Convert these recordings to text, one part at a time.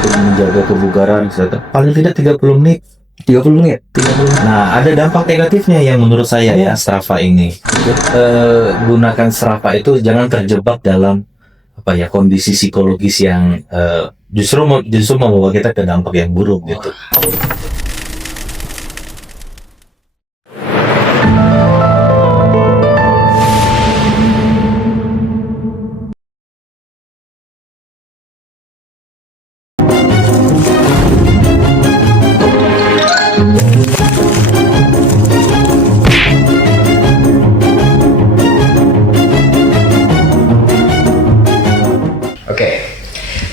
untuk menjaga kebugaran kesehatan paling tidak 30 menit. 30 menit. Nah, ada dampak negatifnya yang menurut saya ya Strava ini. Gunakan Strava itu jangan terjebak dalam apa ya kondisi psikologis yang justru membawa kita ke dampak yang buruk gitu. Oke.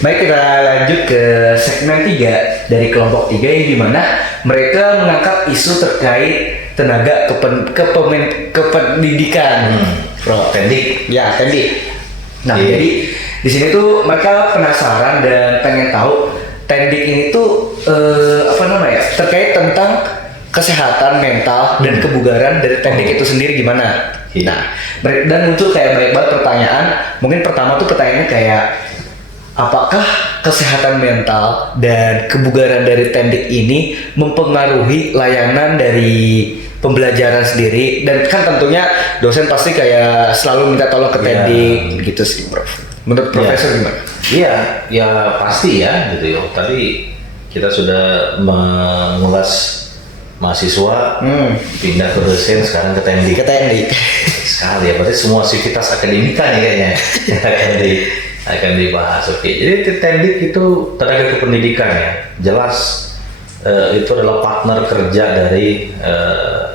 Baik, kita lanjut ke segmen 3 dari kelompok 3 yang dimana mereka mengangkat isu terkait tenaga kependidikan. Tendik. Ya, tendik. Nah, Iya. jadi di sini tuh mereka penasaran dan pengen tahu tendik ini tuh terkait tentang kesehatan mental dan kebugaran dari tendik itu sendiri gimana? Iya. Nah, dan muncul kayak banyak banget pertanyaan. Mungkin pertama tuh pertanyaannya kayak apakah kesehatan mental dan kebugaran dari tendik ini mempengaruhi layanan dari pembelajaran sendiri, dan kan tentunya dosen pasti kayak selalu minta tolong ke tendik gitu sih, Prof. Menurut Profesor gimana? Iya, ya pasti ya gitu ya. Tadi kita sudah mengulas mahasiswa pindah ke dosen, sekarang ke tendik. Ke tendik. Sekali ya, berarti semua aktivitas akademika nih kayaknya akan dibahas. Oke, jadi tendik itu tenaga kependidikan ya, jelas itu adalah partner kerja dari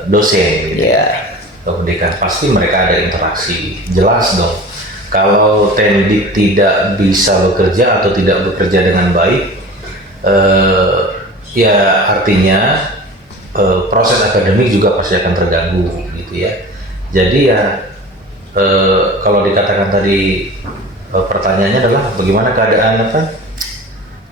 dosen. Gitu. Pendidikan pasti mereka ada interaksi, jelas dong. Kalau tendik tidak bisa bekerja atau tidak bekerja dengan baik, ya artinya proses akademik juga pasti akan terganggu, gitu ya. Jadi ya kalau dikatakan tadi pertanyaannya adalah bagaimana keadaan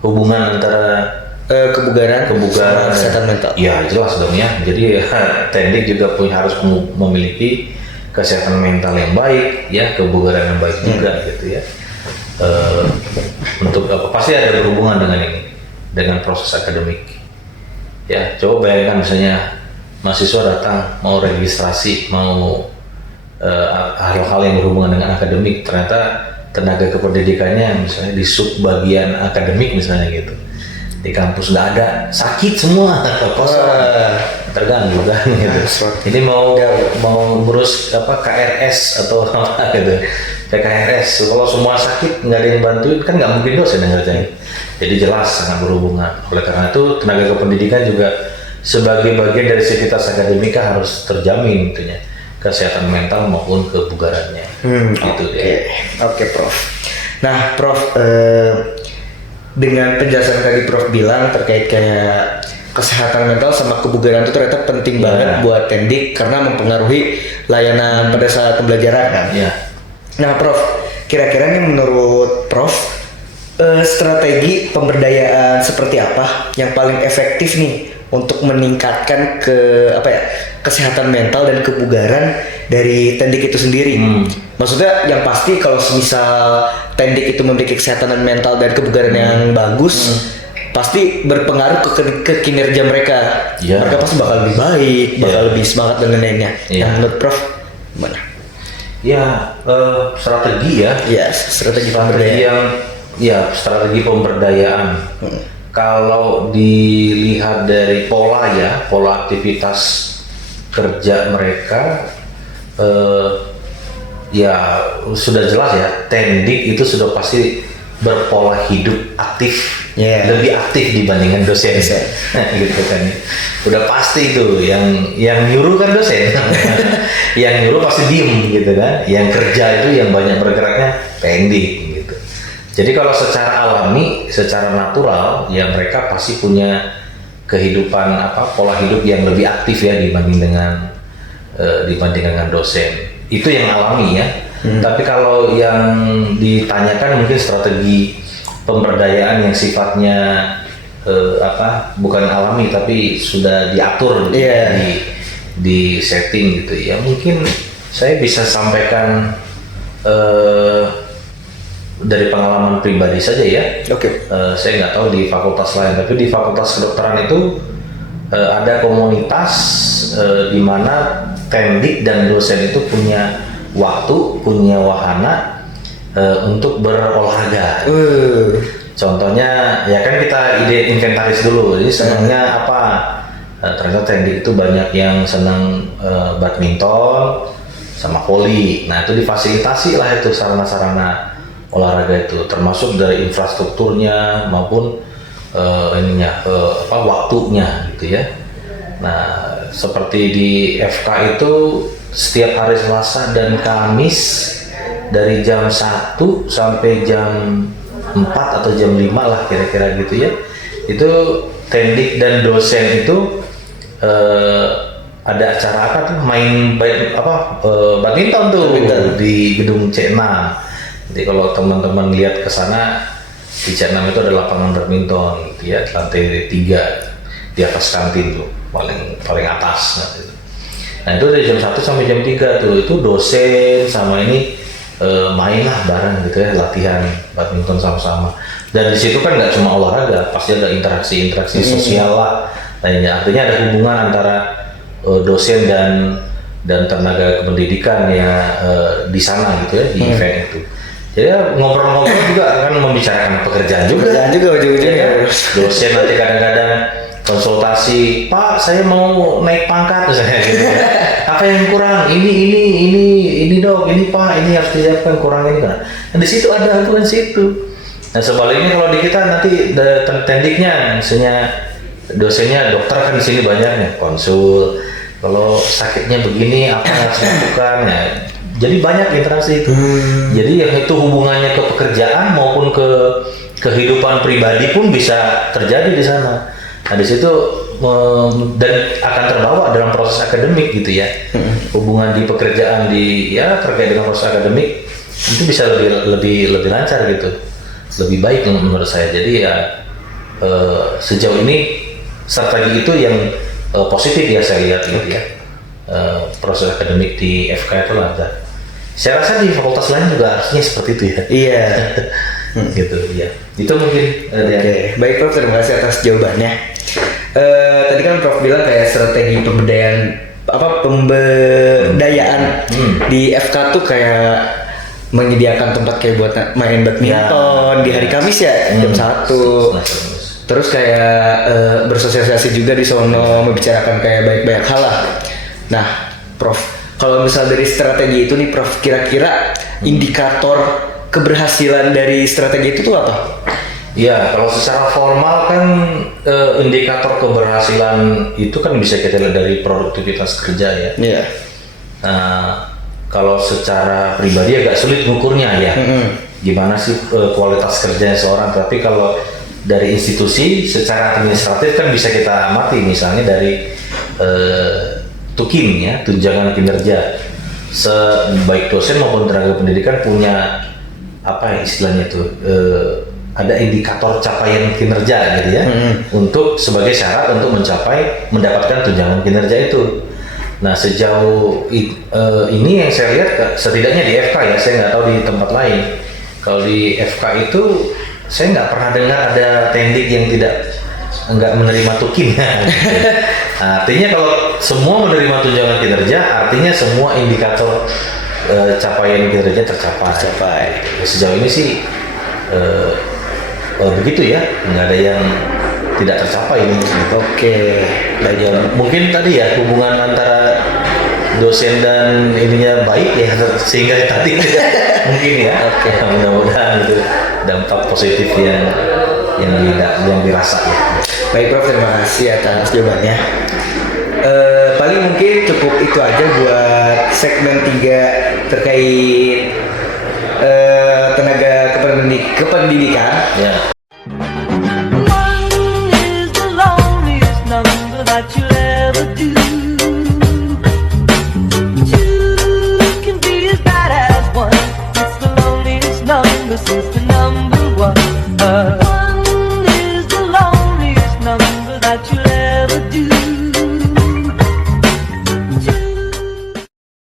hubungan antara Kebugaran sama kesehatan mental. Ya jelas dong ya. Jadi tendik juga harus memiliki kesehatan mental yang baik, ya kebugaran yang baik juga gitu ya. Untuk apa? Pasti ada berhubungan dengan ini, dengan proses akademik. Ya, coba bayangkan misalnya mahasiswa datang mau registrasi, mau hal-hal yang berhubungan dengan akademik, ternyata tenaga kependidikannya misalnya di sub bagian akademik misalnya gitu. Di kampus nggak ada, sakit semua, kosong, terganggu kan gitu. Ini mau ngurus KRS atau apa gitu, PKRS. Kalau semua sakit nggak ada yang bantuin kan nggak mungkin dosen yang ngerjain. Jadi jelas sangat berhubungan. Oleh karena itu tenaga kependidikan juga sebagai bagian dari sivitas akademika harus terjamin tentunya kesehatan mental maupun kebugarannya. Gitu deh. Oke, Prof. Nah, Prof, dengan penjelasan tadi Prof bilang terkait kayak kesehatan mental sama kebugaran itu ternyata penting banget buat tendik karena mempengaruhi layanan pada saat pembelajaran kan. Nah, Prof, kira-kira nih menurut Prof strategi pemberdayaan seperti apa yang paling efektif nih untuk meningkatkan kesehatan mental dan kebugaran dari tendik itu sendiri? Maksudnya yang pasti kalau misal tendik itu memiliki kesehatan mental dan kebugaran yang bagus, pasti berpengaruh ke kinerja mereka. Mereka pasti bakal lebih baik, bakal lebih semangat dan lain-lainnya. Yang menurut Prof gimana? Ya, strategi ya. Strategi pemberdayaan. Strategi pemberdayaan. Kalau dilihat dari pola aktivitas kerja mereka, ya sudah jelas ya, tendik itu sudah pasti berpola hidup aktif, lebih aktif dibandingkan dosen. Gitu kan, udah pasti itu yang nyuruh kan dosen, yang nyuruh pasti diem gitu kan, yang kerja itu yang banyak bergeraknya tendik gitu. Jadi kalau secara alami, secara natural, ya mereka pasti punya kehidupan pola hidup yang lebih aktif ya dibanding dengan dosen. Itu yang alami ya. Tapi kalau yang ditanyakan mungkin strategi pemberdayaan yang sifatnya bukan alami tapi sudah diatur di setting gitu ya. Mungkin saya bisa sampaikan dari pengalaman pribadi saja ya. Oke. Saya nggak tahu di fakultas lain, tapi di fakultas kedokteran itu ada komunitas di mana pendik dan dosen itu punya waktu, punya wahana untuk berolahraga. Contohnya ya kan kita inventaris dulu. Jadi senangnya apa? Ternyata pendik itu banyak yang senang badminton sama voli. Nah itu difasilitasi lah itu sarana-sarana olahraga itu, termasuk dari infrastrukturnya maupun waktunya gitu ya. Nah seperti di FK itu setiap hari Selasa dan Kamis dari jam 1 sampai jam 4 atau jam 5 lah kira-kira gitu ya. Itu tendik dan dosen itu ada acara apa tuh badminton tuh di gedung C6. Jadi kalau teman-teman lihat ke sana di C6 itu ada lapangan badminton gitu ya, lantai 3 di atas kantin tuh paling atas gitu. Nah itu dari jam 1 sampai jam 3 tuh itu dosen sama ini main lah bareng gitu ya, latihan badminton sama-sama. Dan di situ kan nggak cuma olahraga, pasti ada interaksi sosial lah lainnya. Artinya ada hubungan antara dosen dan tenaga kependidikan ya di sana gitu ya, di event itu. Jadi ngobrol-ngobrol juga akan membicarakan pekerjaan juga ujung-ujungnya ya. Dosen nanti kadang-kadang konsultasi, Pak saya mau naik pangkat misalnya gitu ya. Apa yang kurang? Ini dok, ini Pak, ini harus disiapkan, kurang ini kan. Nah di situ ada hubungan situ. Nah sebaliknya kalau di kita nanti tendiknya, misalnya dosennya dokter kan di sini banyaknya konsul. Kalau sakitnya begini apa yang harus dilakukan ya. Jadi banyak interaksi itu. Jadi yang itu hubungannya ke pekerjaan maupun ke kehidupan pribadi pun bisa terjadi di sana. Nah di situ dan akan terbawa dalam proses akademik gitu ya. Hubungan di pekerjaan terkait dengan proses akademik itu bisa lebih lancar gitu, lebih baik menurut saya. Jadi ya sejauh ini strategi itu yang positif ya saya lihat gitu ya. Proses akademik di FK itu lancar. Saya rasa di fakultas lain juga harusnya seperti itu ya. Iya. Gitu ya. Itu mungkin. Oke. Baik Prof, terima kasih atas jawabannya. Tadi kan Prof bilang kayak strategi pemberdayaan di FK tuh kayak menyediakan tempat kayak buat main badminton di hari Kamis ya jam 1. Terus kayak bersosialisasi juga di sono, membicarakan kayak banyak hal lah. Nah, Prof, kalau misal dari strategi itu nih Prof, kira-kira indikator keberhasilan dari strategi itu tuh apa? Ya, kalau secara formal kan indikator keberhasilan itu kan bisa kita lihat dari produktivitas kerja ya. Iya. Nah, kalau secara pribadi agak sulit mengukurnya ya. Gimana sih kualitas kerjanya seorang? Tapi kalau dari institusi secara administratif kan bisa kita amati, misalnya dari TUKIM ya, tunjangan kinerja. Baik dosen maupun tenaga pendidikan punya apa ya istilahnya tuh? Ada indikator capaian kinerja gitu ya, untuk sebagai syarat untuk mendapatkan tunjangan kinerja itu. Nah sejauh ini yang saya lihat setidaknya di FK ya, saya nggak tahu di tempat lain. Kalau di FK itu saya nggak pernah dengar ada tendik yang nggak menerima tukin. Artinya kalau semua menerima tunjangan kinerja, artinya semua indikator capaian kinerja tercapai. Sejauh ini sih begitu ya, nggak ada yang tidak tercapai ini. Oke. Ya, mungkin tadi ya hubungan antara dosen dan ininya baik ya, sehingga tadi mungkin ya. Oke. Mudah-mudahan itu dampak positif yang dirasa ya. Baik Prof, terima kasih atas jawabannya. Paling mungkin cukup itu aja buat segmen 3 terkait tenaga kependidikan. Ya.